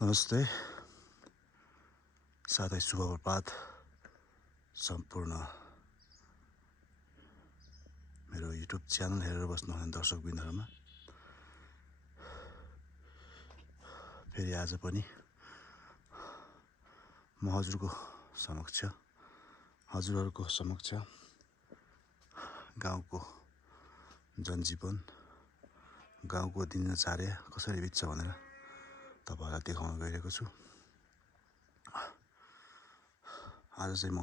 नमस्ते साथै शुभ प्रभात सम्पूर्ण मेरो युट्युब च्यानल हेरेर बस्नुहुने दर्शकबिन्दुहरुमा फेरि आज पनि म हजुरहरुको समक्ष गाउँको जनजीवन गाउँको दिनचर्या कसरी बित्छ भनेर तपाईहरुलाई देखाउन गइरहेको छु। आज चाहिँ म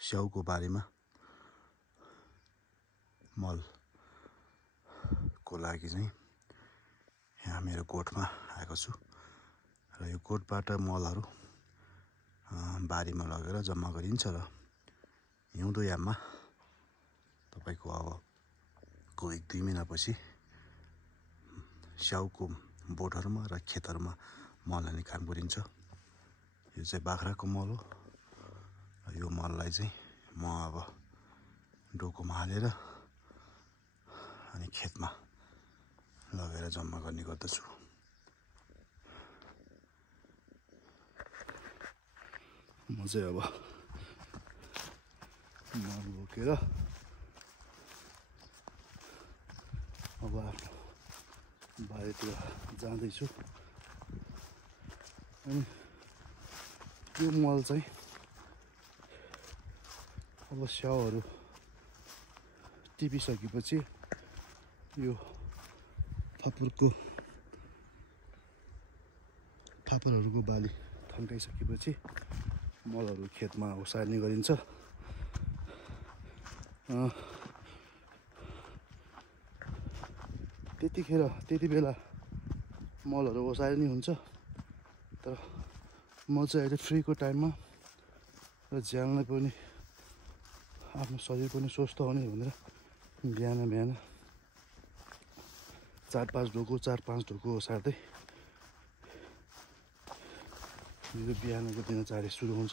स्याउको बारीमा मलको लागि चाहिँ यहाँ मेरो कोठमा आएको छु र यो कोठबाट मलहरु बारीमा लगेर जम्मा गरिन्छ र हिउँदो याममा तपाईको अब 1-2 महिनापछि स्याउको बोटहरुमा र खेतहरुमा मल हाल्ने काम गरिन्छ। यो चाहिँ बाख्राको मल हो र यो मललाई चाहिँ म अब डोकोमा हालेर अनि खेतमा लगेर जम्मा गर्ने गर्दछु। म चाहिँ अब मल बोकेर अब आफ्नो बारीतिर जाँदैछु अनि यो मल चाहिँ अब स्याउहरु टिपिसकेपछि यो फापरहरुको बाली थन्काइसकेपछि मलहरु खेतमा ओसार्ने गरिन्छ। त्यति बेला मलहरु ओसार्ने हुन्छ तर म चाहिँ अहिले फ्रीको टाइममा र ज्यानलाई पनि आफ्नो शरीर पनि स्वस्थ हुने भनेर बिहान 4-5 ढोको ओसार्दै मेरो बिहानको दिनचर्या सुरु हुन्छ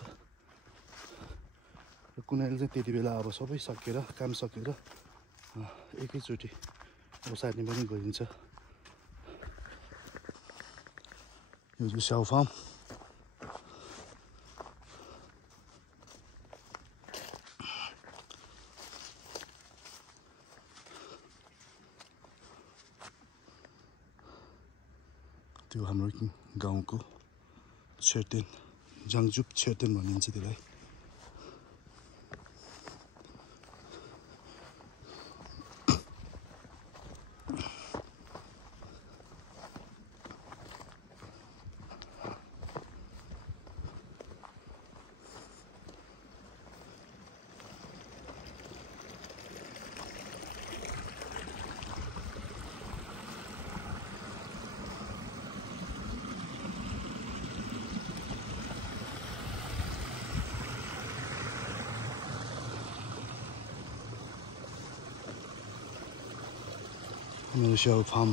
र कुनैले चाहिँ त्यति बेला अब सबै सकेर काम सकेर एकैचोटी ओसार्ने पनि गरिन्छ। यो चाहिँ स्याउ फार्म त्यो हाम्रो गाउँको छेर्तेन जाङजुप छेर्तेन भनिन्छ त्यसलाई। मेरो स्याउ फार्म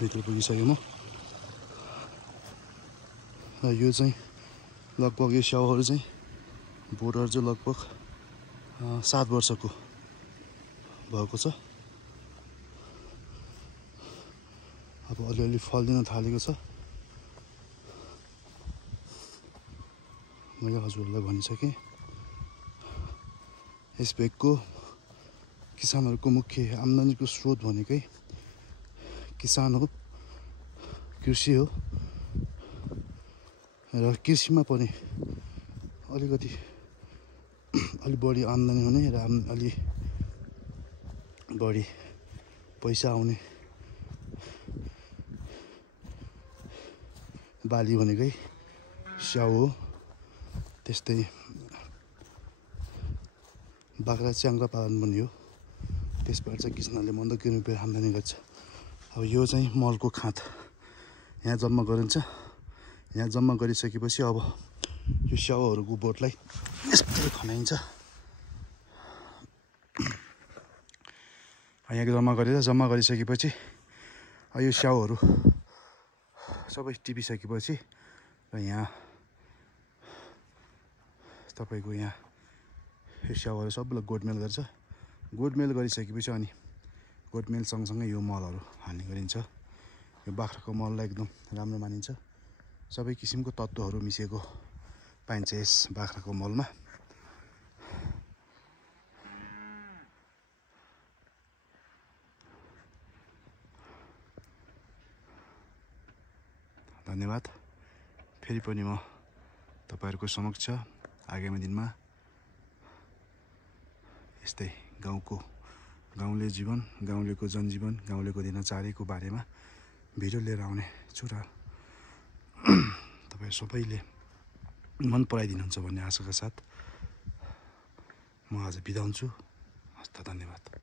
भित्र पुगिसकेँ म र यो चाहिँ लगभग यो स्याउहरु चाहिँ बोटहरु चाहिँ लगभग 7 वर्षको भएको छ। अब अलिअलि फल दिन थालेको छ। मैले हजुरहरुलाई भनिसकेँ यस भेगको किसानहरुको मुख्य आम्दानीको स्रोत भनेकै किसान हो, कृषि हो र कृषिमा पनि अलि बढी आम्दानी हुने र अलि बढी पैसा आउने बाली भनेकै स्याउ हो। त्यस्तै बाख्रा च्याङ्ग्रा पालन पनि हो। त्यसबाट चाहिँ किसानहरूले मन्दकी रुपियाँ आम्दानी गर्छ। अब यो चाहिँ मलको खाँद यहाँ जम्मा गरिन्छ। यहाँ जम्मा गरिसकेपछि अब यो स्याउहरुको बोटलाई यसरी खनाइन्छ। यहाँ जम्मा गरिसकेपछि यो स्याउहरु सबै टिपिसकेपछि र यहाँ तपाईको यहाँ यो स्याउहरु सबैलाई गोडमेल गर्छ। गोडमेल गरिसकेपछि अनि गोडमेल सँगसँगै यो मलहरु हाल्ने गरिन्छ। यो बाख्राको मललाई एकदम राम्रो मानिन्छ। सबै किसिमको तत्त्वहरू मिसिएको पाइन्छ यस बाख्राको मलमा। धन्यवाद। फेरि पनि म तपाईहरुको समक्ष आगामी दिनमा यस्तै गाउँले जीवन, गाउँलेको जनजीवन, गाउँलेको दिनचर्याको बारेमा भिडियो लिएर आउने छु र तपाईहरु सबैले मन पराइदिनुहुन्छ भन्ने आशाका साथ म आज बिदा हुन्छु। हस्त, धन्यवाद।